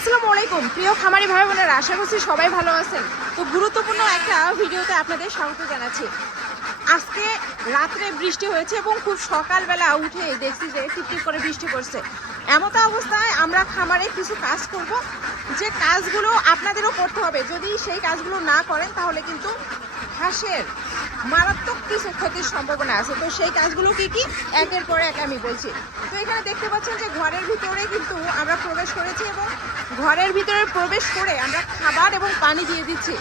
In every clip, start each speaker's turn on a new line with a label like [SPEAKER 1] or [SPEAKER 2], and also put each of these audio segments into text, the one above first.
[SPEAKER 1] আসসালামু আলাইকুম। প্রিয় খামারি ভাই বোনেরা, আশা করছি সবাই ভালো আছেন। তো গুরুত্বপূর্ণ একটা ভিডিওতে আপনাদের স্বাগত জানাচ্ছি। আজকে রাত্রে বৃষ্টি হয়েছে এবং খুব সকালবেলা উঠে দেখছি যে টিপটিপ করে বৃষ্টি পড়ছে। এমতো অবস্থায় আমরা খামারে কিছু কাজ করব। যে কাজগুলো আপনাদেরও করতে হবে, যদি সেই কাজগুলো না করেন তাহলে কিন্তু হাঁসের মারাত্মক কিছু ক্ষতির সম্ভাবনা আছে। তো সেই কাজগুলো কি কি? একের পর এক আমি বলছি। তো এখানে দেখতে পাচ্ছেন যে ঘরের ভিতরে কিন্তু আমরা প্রবেশ করেছি এবং ঘরের ভিতরে প্রবেশ করে আমরা খাবার এবং পানি দিয়ে দিচ্ছি।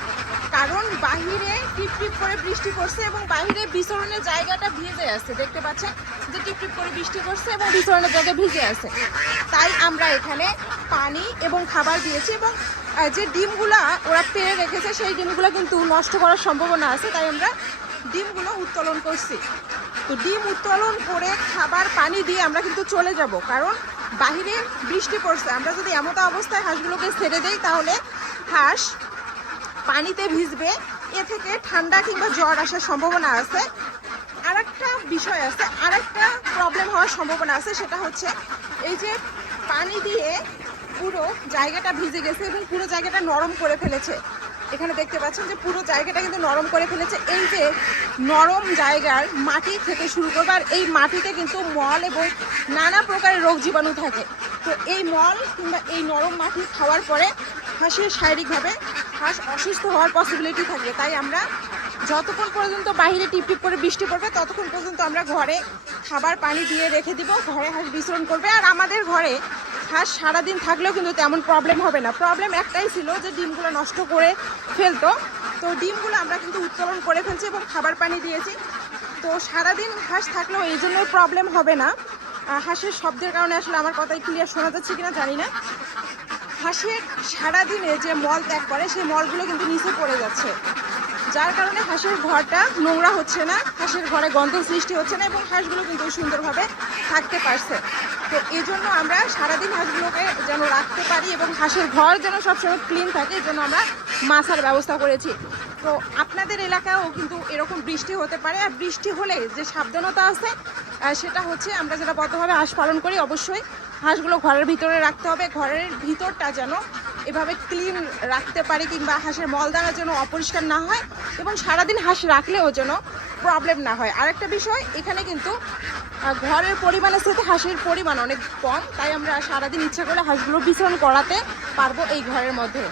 [SPEAKER 1] কারণ বাহিরে টিপ টিপ করে বৃষ্টি পড়ছে এবং বাহিরে বিচরণের জায়গাটা ভিজে আছে। দেখতে পাচ্ছেন যে টিপ টিপ করে বৃষ্টি পড়ছে এবং বিচরণের জায়গা ভিজে আছে। তাই আমরা এখানে পানি এবং খাবার দিয়েছি এবং যে ডিমগুলা ওরা পেরে রেখেছে, সেই ডিমগুলো কিন্তু নষ্ট করার সম্ভাবনা আছে, তাই আমরা ডিমগুলো উত্তোলন করছি। তো ডিম উত্তোলন করে খাবার পানি দিয়ে আমরা কিন্তু চলে যাব, কারণ বাহিরে বৃষ্টি পড়ছে। আমরা যদি এমতো অবস্থায় হাঁসগুলোকে ছেড়ে দেই, তাহলে হাঁস পানিতে ভিজবে, এ থেকে ঠান্ডা কিংবা জ্বর আসার সম্ভাবনা আছে। আর একটা বিষয় আছে আর একটা প্রবলেম হওয়ার সম্ভাবনা আছে, সেটা হচ্ছে এই যে পানি দিয়ে পুরো জায়গাটা ভিজে গেছে এবং পুরো জায়গাটা নরম করে ফেলেছে। এখানে দেখতে পাচ্ছেন যে পুরো জায়গাটা কিন্তু নরম করে ফেলেছে। এই যে নরম জায়গার মাটি থেকে শুরু করবে আর এই মাটিতে কিন্তু মল এবং নানা প্রকারের রোগ জীবাণু থাকে। তো এই মল কিংবা এই নরম মাটি খাওয়ার পরে হাঁসের শারীরিকভাবে হাঁস অসুস্থ হওয়ার পসিবিলিটি থাকে। তাই আমরা যতক্ষণ পর্যন্ত বাইরে টিপ টিপ করে বৃষ্টি পড়বে, ততক্ষণ পর্যন্ত আমরা ঘরে খাবার পানি দিয়ে রেখে দিব। ঘরে হাঁস বিশ্রণ করবে। আর আমাদের ঘরে হাঁস সারাদিন থাকলেও কিন্তু তেমন প্রবলেম হবে না। প্রবলেম একটাই ছিল যে ডিমগুলো নষ্ট করে ফেলতো। তো ডিমগুলো আমরা কিন্তু উত্তোলন করে ফেলছি এবং খাবার পানি দিয়েছি। তো সারাদিন হাঁস থাকলেও এই জন্য প্রবলেম হবে না। হাঁসের শব্দের কারণে আসলে আমার কথাই ক্লিয়ার শোনা যাচ্ছে কিনা জানি না। হাঁসের সারাদিনে যে মল ত্যাগ করে, সেই মলগুলো কিন্তু নিচে পড়ে যাচ্ছে। যার কারণে হাঁসের ঘরটা নোংরা হচ্ছে না, হাঁসের ঘরে গন্ধ সৃষ্টি হচ্ছে না এবং হাঁসগুলো কিন্তু সুন্দরভাবে থাকতে পারছে। তো এই জন্য আমরা সারাদিন হাঁসগুলোকে যেন রাখতে পারি এবং হাঁসের ঘর যেন সবসময় ক্লিন থাকে এই জন্য আমরা মাছার ব্যবস্থা করেছি। তো আপনাদের এলাকাও কিন্তু এরকম বৃষ্টি হতে পারে। আর বৃষ্টি হলে যে সাবধানতা আছে সেটা হচ্ছে আমরা যেটা বদ্ধভাবে হাঁস পালন করি। অবশ্যই হাঁসগুলো ঘরের ভিতরে রাখতে হবে। ঘরের ভিতরটা যেন এভাবে ক্লিন রাখতে পারি কিংবা হাঁসের মলদানা যেন অপরিষ্কার না হয় এবং সারাদিন হাঁস রাখলেও যেন প্রবলেম না হয়। আরেকটা বিষয়, এখানে কিন্তু ঘরের পরিমাণের সাথে হাঁসের পরিমাণ অনেক কম, তাই আমরা সারাদিন ইচ্ছা করলে হাঁসগুলো বিচরণ করাতে পারব এই ঘরের মধ্যে।